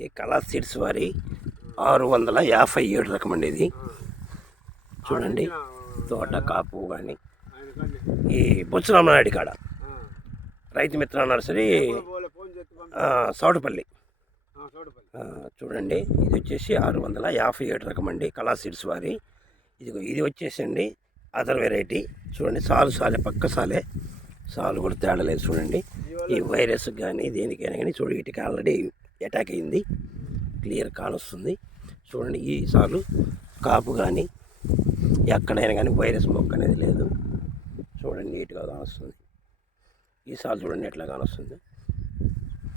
ఇది కళా సీడ్స్ వారి 657 రకం అండి. ఇది చూడండి, తోట కాపు కానీ ఈ బొత్సరామనాయుడి కాడ రైతు మిత్ర నర్సరీ సౌడపల్లి. చూడండి, ఇది వచ్చేసి 657 రకం అండి, కళా సీడ్స్ వారి. ఇది వచ్చేసండి అదర్ వెరైటీ. చూడండి, సాలే పక్క సాలు కూడా తేడలేదు. చూడండి, ఈ వైరస్ కానీ దేనికైనా కానీ చూడండి, వీటికి ఆల్రెడీ అటాక్ అయింది, క్లియర్ కానొస్తుంది. చూడండి, ఈ సాలు కాపు కానీ ఎక్కడైనా కానీ వైరస్ మొక్క అనేది లేదు. చూడండి, నీట్గా కానొస్తుంది. ఈ సాలు చూడండి ఎట్లా కానొస్తుంది.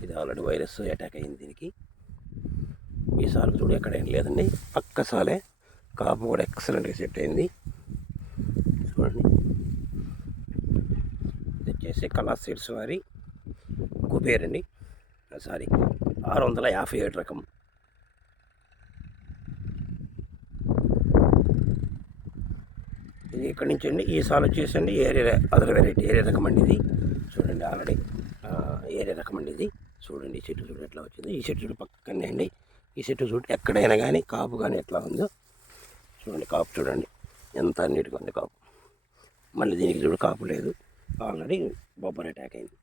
ఇది ఆల్రెడీ వైరస్ అటాక్ అయింది దీనికి. ఈ సాలు చూడు ఎక్కడైనా లేదండి, పక్క సాలే. కాపు కూడా ఎక్సలెంట్గా సెట్ అయింది. చూడండి, ఇది వచ్చేసి కళా సీడ్స్ వారి కుబేర్ అండి, 657 రకం. ఇది ఇక్కడి నుంచి అండి. ఈ సాల్ వచ్చేసండి ఏరియా అదర్ వెరైటీ ఏరియా రకం అండి. ఇది చూడండి, ఆల్రెడీ ఏరియా రకం అండి. ఇది చూడండి, ఈ చెట్టు చూడు ఎట్లా వచ్చింది. ఈ చెట్టు చూడు పక్కనే అండి. ఈ చెట్టు చూడు ఎక్కడైనా కానీ కాపు కానీ ఎట్లా ఉందో చూడండి. కాపు చూడండి ఎంత నీట్గా ఉంది కాపు. మళ్ళీ దీనికి చూడు కాపు లేదు, ఆల్రెడీ బొబ్బర్ అటాక్ అయింది.